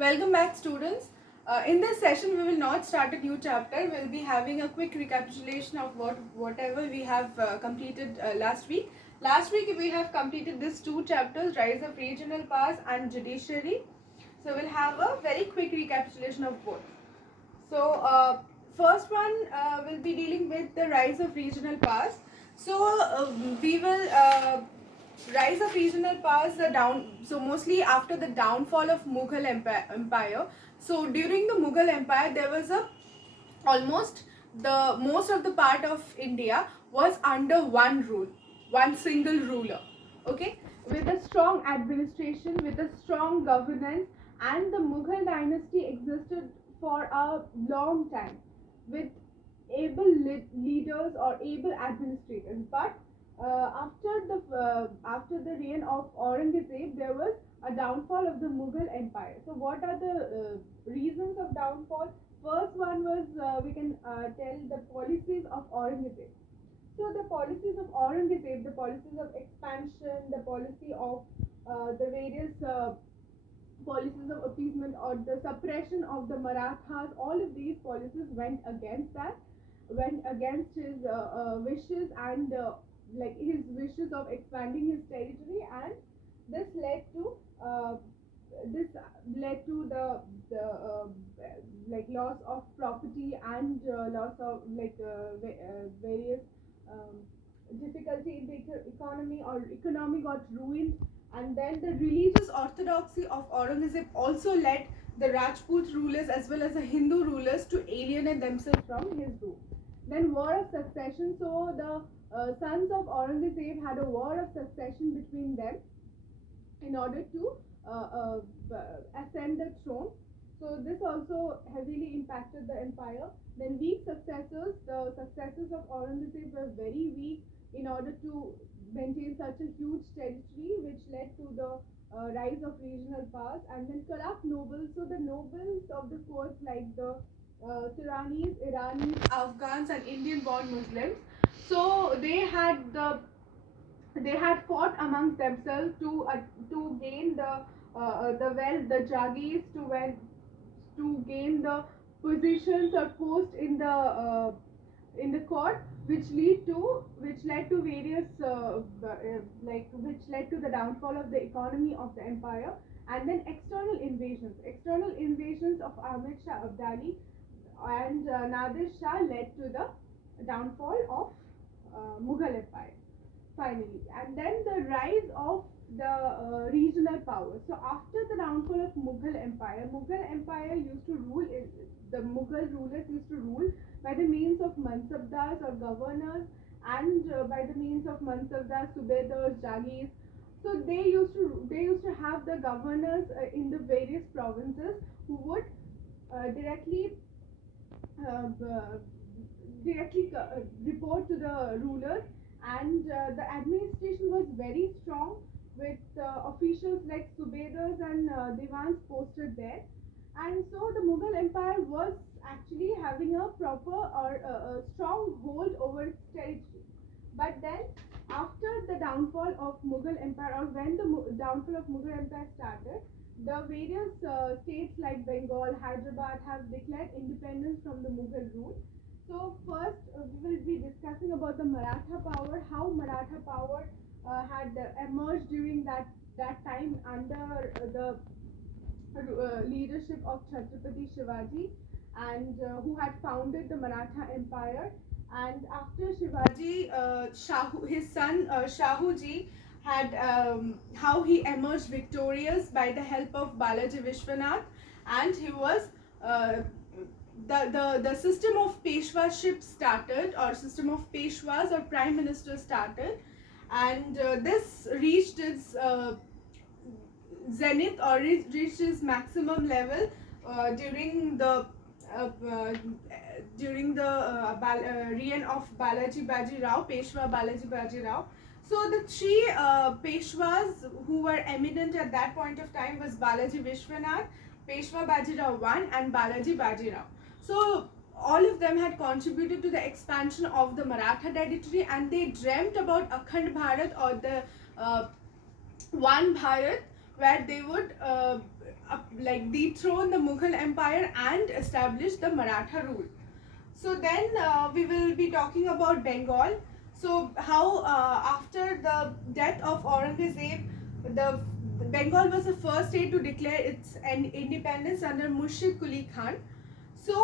Welcome back, students. In this session, we will not start a new chapter. We'll be having a quick recapitulation of whatever we have completed last week. Last week, we have completed these two chapters, Rise of Regional Powers and Judiciary. So we'll have a very quick recapitulation of both. So first one will be dealing with the rise of regional powers. So we will rise of regional powers so mostly after the downfall of Mughal empire. So during the Mughal empire there was a almost the most of the part of India was under one rule, one single ruler. Okay, with a strong administration, with a strong governance, and the Mughal dynasty existed for a long time with able leaders or able administrators. But after the reign of Aurangzeb, there was a downfall of the Mughal empire. So, what are the reasons of downfall? First one was we can tell the policies of Aurangzeb. So the policies of Aurangzeb, the policies of expansion, the policy of the various policies of appeasement or the suppression of the Marathas, all of these policies went against that, went against his wishes and like his wishes of expanding his territory, and this led to uh, this led to the like loss of property and loss of various um, difficulty in the economy, or economy got ruined. And then the religious orthodoxy of Aurangzeb also led the Rajput rulers as well as the Hindu rulers to alienate themselves from his rule. Then war of succession. So the sons of Aurangzeb had a war of succession between them in order to ascend the throne. So this also heavily impacted the empire. Then weak successors. The successors of Aurangzeb were very weak in order to maintain such a huge territory, which led to the rise of regional powers. And then corrupt nobles. So the nobles of the court, like the Turanis, Iranis, Afghans, and Indian-born Muslims. So they had fought amongst themselves to gain the wealth, the Jagis, to gain the positions or post in the court, which led to various which led to the downfall of the economy of the empire. And then external invasions of Ahmed Shah Abdali and Nadir Shah led to the downfall of Mughal empire finally. And then the rise of the regional powers. So after the downfall of Mughal Empire used to rule. The Mughal rulers used to rule by the means of mansabdars or governors, and by the means of mansabdars, subedars, jagirs. So they used to have the governors in the various provinces who would directly uh, report to the rulers, and the administration was very strong with officials like subedars and divans posted there. And so the Mughal Empire was actually having a proper or a strong hold over its territory. But then, after the downfall of Mughal Empire, or when the downfall of Mughal Empire started, the various states like Bengal, Hyderabad have declared independence from the Mughal rule. So first, we will be discussing about the Maratha power, how Maratha power had emerged during that time under the leadership of Chhatrapati Shivaji, and who had founded the Maratha Empire. And after Shivaji, his son Shahuji had how he emerged victorious by the help of Balaji Vishwanath, and he was uh, the system of Peshwaship started, or system of Peshwas or prime minister started, and this reached its zenith, or reached its maximum level during the uh, uh, reign of Balaji Baji Rao, Peshwa Balaji Baji Rao. So the three Peshwas who were eminent at that point of time was Balaji Vishwanath, Peshwa Bajirao I, and Balaji Bajirao. So all of them had contributed to the expansion of the Maratha territory, and they dreamt about Akhand Bharat, or the one Bharat, where they would dethrone the Mughal Empire and establish the Maratha rule. So then we will be talking about Bengal. So how after the death of Aurangzeb, the Bengal was the first state to declare its independence under Murshid Quli Khan. So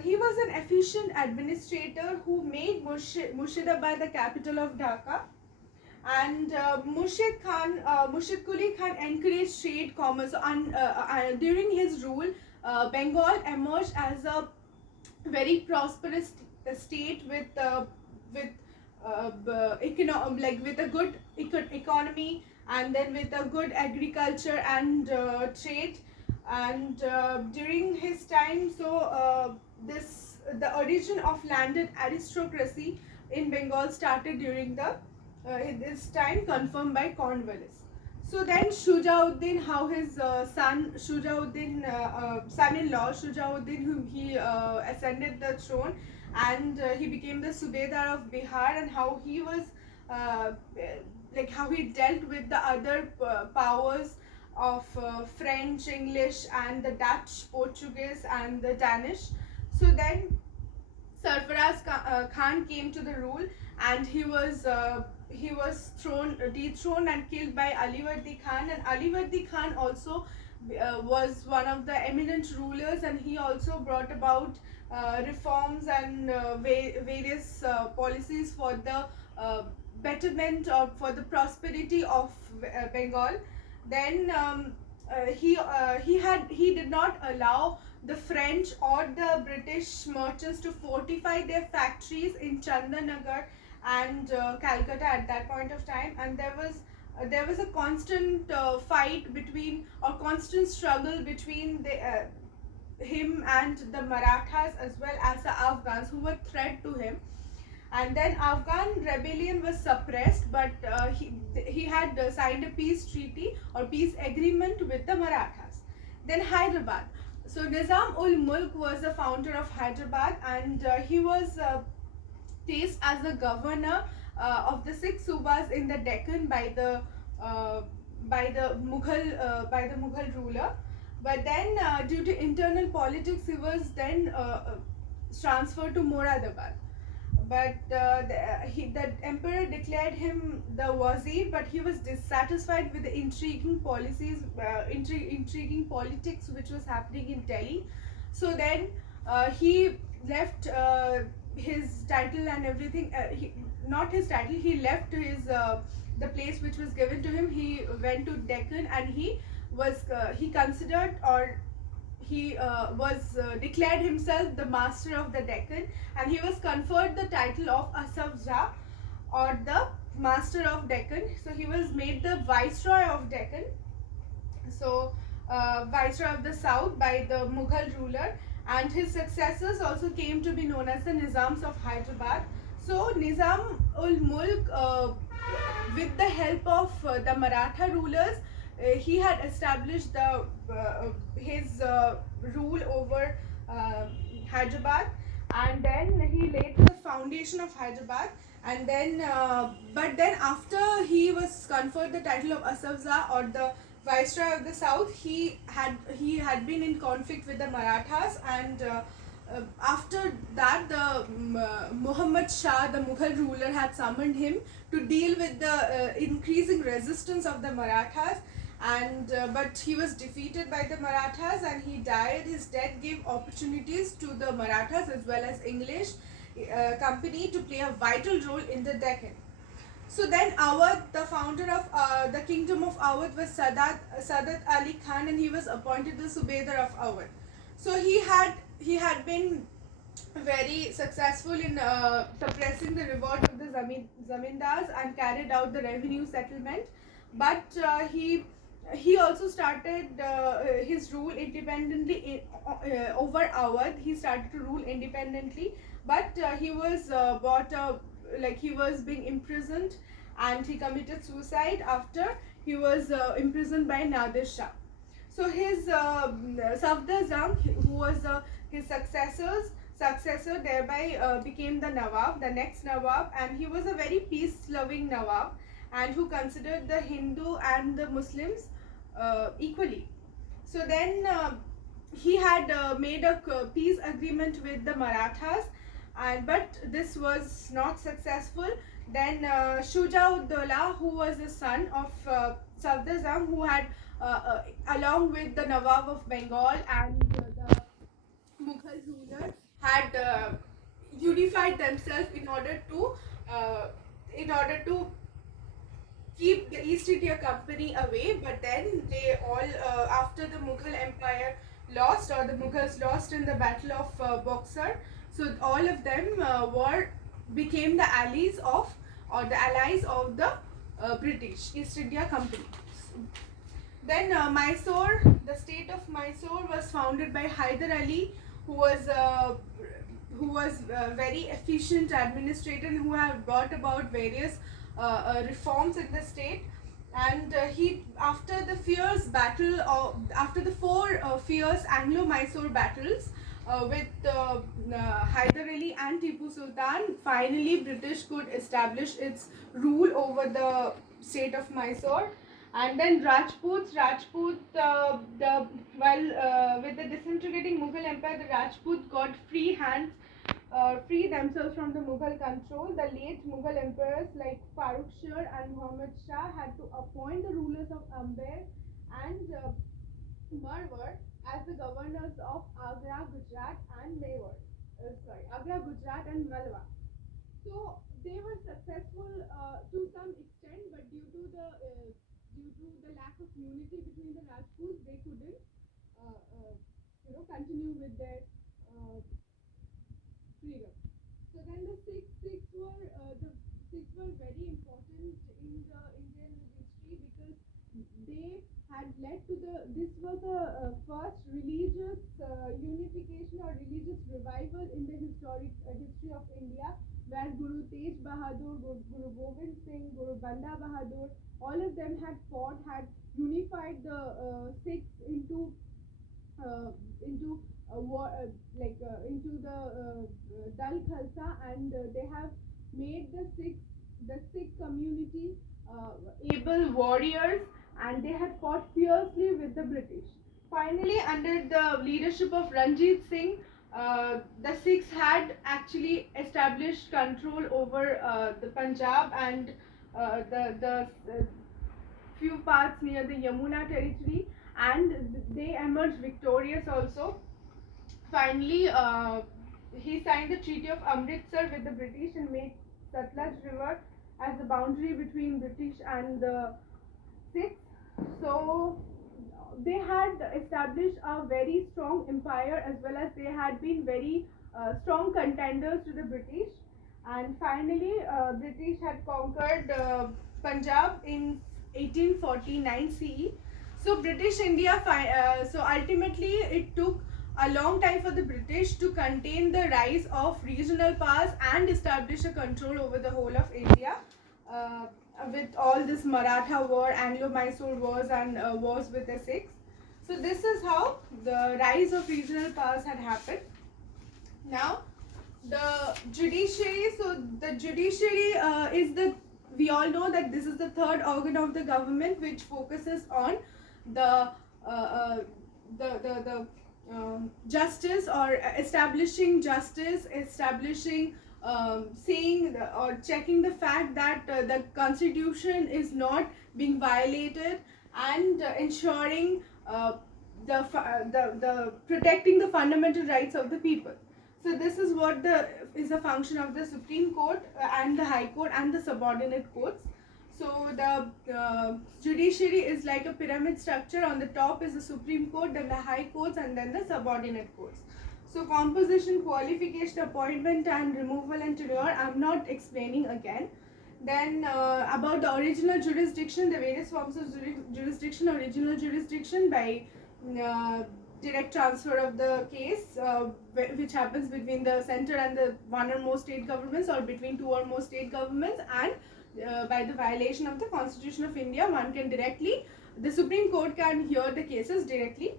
he was an efficient administrator who made Murshidabad the capital of Dhaka. And Murshid Quli Khan encouraged trade, commerce. During his rule, Bengal emerged as a very prosperous state with a good economy, and then with a good agriculture and trade. And during his time, this the origin of landed aristocracy in Bengal started during the this time, confirmed by Cornwallis. So then Shujauddin, how his son-in-law Shujauddin, whom he ascended the throne, and he became the Subedar of Bihar, and how he was uh, how he dealt with the other powers of French, English, and the Dutch, Portuguese, and the Danish. So then Sarfaraz Khan came to the rule, and he was dethroned and killed by Alivardi Khan. And Alivardi Khan also was one of the eminent rulers, and he also brought about reforms and various policies for the betterment or for the prosperity of Bengal. Then he did not allow the French or the British merchants to fortify their factories in Chandanagar and Calcutta at that point of time. And there was a constant fight between, or constant struggle between him and the Marathas, as well as the Afghans, who were threat to him. And then Afghan rebellion was suppressed, but he had signed a peace treaty or peace agreement with the Marathas. Then Hyderabad. So Nizam ul Mulk was the founder of Hyderabad, and he was placed as the governor of the 6 subas in the Deccan by the Mughal ruler. But then due to internal politics, he was then transferred to Moradabad. But the emperor declared him the wazir, but he was dissatisfied with the intriguing policies, intriguing politics which was happening in Delhi. So then he left his title and everything. Not his title. He left his the place which was given to him. He went to Deccan, and he considered, or he was declared himself the master of the Deccan, and he was conferred the title of Asaf Jah, or the master of Deccan. So he was made the viceroy of Deccan, so viceroy of the south, by the Mughal ruler. And his successors also came to be known as the Nizams of Hyderabad. So Nizam ul Mulk, with the help of the Maratha rulers, he had established his rule over Hyderabad, and then he laid the foundation of Hyderabad. And then, but then after he was conferred the title of Asaf Jah, or the Viceroy of the South, he had been in conflict with the Marathas, and after that, the Muhammad Shah, the Mughal ruler, had summoned him to deal with the increasing resistance of the Marathas. And but he was defeated by the Marathas, and he died. His death gave opportunities to the Marathas as well as English company to play a vital role in the Deccan. So then Awadh, the founder of the kingdom of Awadh, was Sadat Ali Khan, and he was appointed the Subedar of Awadh. So he had been very successful in suppressing the revolt of the zamindars and carried out the revenue settlement. But he also started his rule independently over Awadh. He started to rule independently, but he was he was being imprisoned, and he committed suicide after he was imprisoned by Nadir Shah. So his Safdar Jung, who was his successor, thereby became the Nawab, the next Nawab, and he was a very peace-loving Nawab, and who considered the Hindu and the Muslims equally. So then he had made a peace agreement with the Marathas, and but this was not successful. Then Shuja-ud-Dawla, who was the son of Safdar, who had along with the Nawab of Bengal and the Mughal ruler, had unified themselves uh, in order to keep the East India Company away. But then they all, after the Mughal Empire lost, or the Mughals lost in the Battle of Buxar, so all of them became the allies of, or the allies of the British East India Company. Then Mysore, the state of Mysore was founded by Hyder Ali, who was very efficient administrator and who have brought about various reforms in the state. And he, after the fierce battle, after the four fierce Anglo-Mysore battles with Hyder Ali and Tipu Sultan, finally British could establish its rule over the state of Mysore. And then Rajputs, with the disintegrating Mughal Empire, the Rajputs got free hands, free themselves from the Mughal control. The late Mughal emperors like Farrukh Shah and Muhammad Shah had to appoint the rulers of Amber and Marwar as the governors of Agra, Gujarat, and Agra, Gujarat, and Malwa. So they were successful to some extent, but due to the lack of unity between the Rajputs, they couldn't continue with their freedom. So then the Sikhs were very important in the Indian history because they had led to this was the first religious unification or religious revival in the history of India, where Guru Tej Bahadur, Guru Gobind Singh, Guru Banda Bahadur, all of them had unified the Sikhs into war, into the Dal Khalsa, and they have made the Sikh community able warriors, and they had fought fiercely with the British. Finally, under the leadership of Ranjit Singh, the Sikhs had actually established control over the Punjab and the few parts near the Yamuna territory, and they emerged victorious also. Finally, he signed the Treaty of Amritsar with the British and made Satluj River as the boundary between British and the Sikhs. So they had established a very strong empire, as well as they had been very strong contenders to the British. And finally, British had conquered Punjab in 1849 CE. So British India, so ultimately it took a long time for the British to contain the rise of regional powers and establish a control over the whole of India. With all this Maratha war, Anglo-Mysore wars, and wars with the Sikhs. So this is how the rise of regional powers had happened. Now, the judiciary. So the judiciary we all know that this is the third organ of the government which focuses on the justice, or establishing justice, saying or checking the fact that the constitution is not being violated, and ensuring the protecting the fundamental rights of the people. So this is what is the function of the Supreme Court and the High Court and the subordinate courts. So the judiciary is like a pyramid structure. On the top is the Supreme Court, then the High Courts, and then the subordinate courts. So composition, qualification, appointment, and removal and tenure, I'm not explaining again. Then about the original jurisdiction, the various forms of jurisdiction. Original jurisdiction by direct transfer of the case, which happens between the center and the one or more state governments, or between two or more state governments, and by the violation of the Constitution of India, the Supreme Court can hear the cases directly.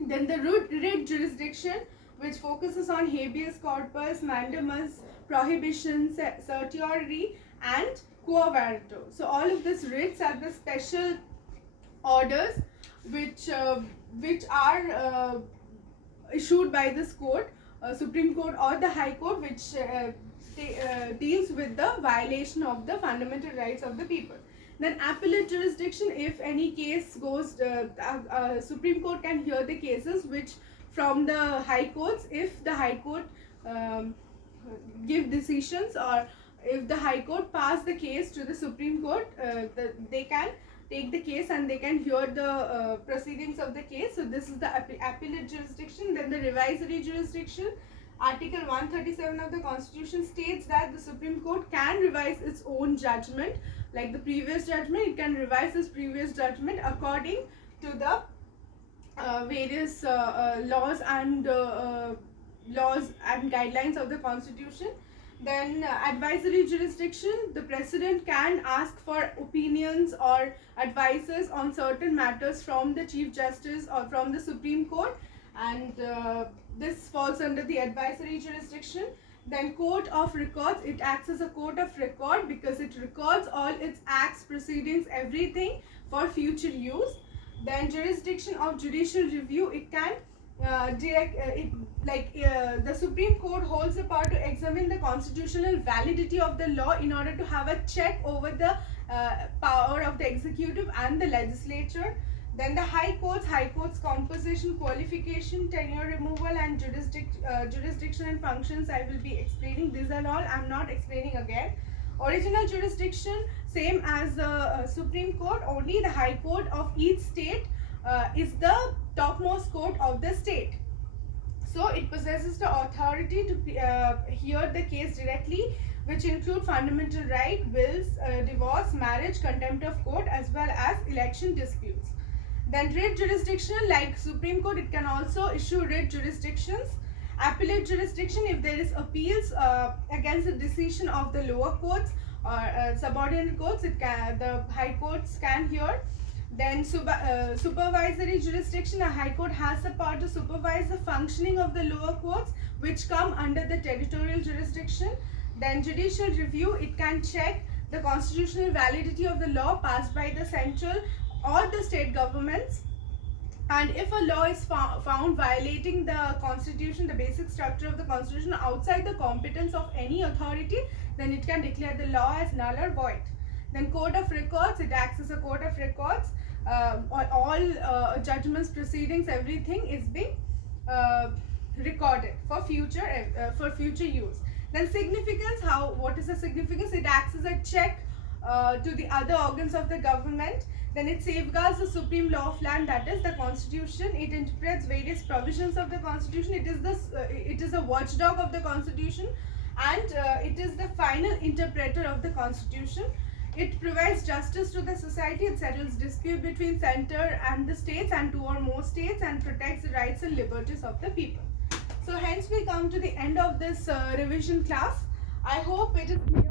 Then the writ jurisdiction, which focuses on habeas corpus, mandamus, prohibition, certiorari, and quo warranto. So all of these writs are the special orders which are issued by this court, Supreme Court or the High Court, which deals with the violation of the fundamental rights of the people. Then appellate jurisdiction, if any case goes, Supreme Court can hear the cases which from the High Courts, if the High Court give decisions, or if the High Court pass the case to the Supreme Court, they can take the case and they can hear the proceedings of the case. So this is the appellate jurisdiction. Then the revisory jurisdiction, Article 137 of the Constitution states that the Supreme Court can revise its own judgment, like the previous judgment. It can revise its previous judgment according to the various laws and guidelines of the Constitution. Then advisory jurisdiction, the President can ask for opinions or advices on certain matters from the Chief Justice or from the Supreme Court, and this falls under the advisory jurisdiction. Then court of records, it acts as a court of record because it records all its acts, proceedings, everything for future use. Then jurisdiction of judicial review, it can the Supreme Court holds the power to examine the constitutional validity of the law in order to have a check over the power of the executive and the legislature. Then the High Court's composition, qualification, tenure removal, and jurisdiction and functions I will be explaining. These are all I'm not explaining again. Original jurisdiction, same as the Supreme Court, only the High Court of each state is the topmost court of the state. So it possesses the authority to hear the case directly, which include fundamental right, wills, divorce, marriage, contempt of court, as well as election disputes. Then writ jurisdiction, like Supreme Court, it can also issue writ jurisdictions. Appellate jurisdiction, if there is appeals against the decision of the lower courts or subordinate courts, the High Courts can hear. Then supervisory jurisdiction, a High Court has the power to supervise the functioning of the lower courts, which come under the territorial jurisdiction. Then judicial review, it can check the constitutional validity of the law passed by the central or the state governments. And if a law is found violating the Constitution, the basic structure of the Constitution, outside the competence of any authority, then it can declare the law as null or void. Then court of records, it acts as a court of records. All judgments, proceedings, everything is being recorded for future use. Then significance, what is the significance? It acts as a check to the other organs of the government. Then it safeguards the supreme law of land, that is the Constitution. It interprets various provisions of the Constitution. It is a watchdog of the Constitution, and it is the final interpreter of the Constitution. It provides justice to the society. It settles dispute between center and the states and two or more states, and protects the rights and liberties of the people. So hence we come to the end of this revision class. I hope it is clear.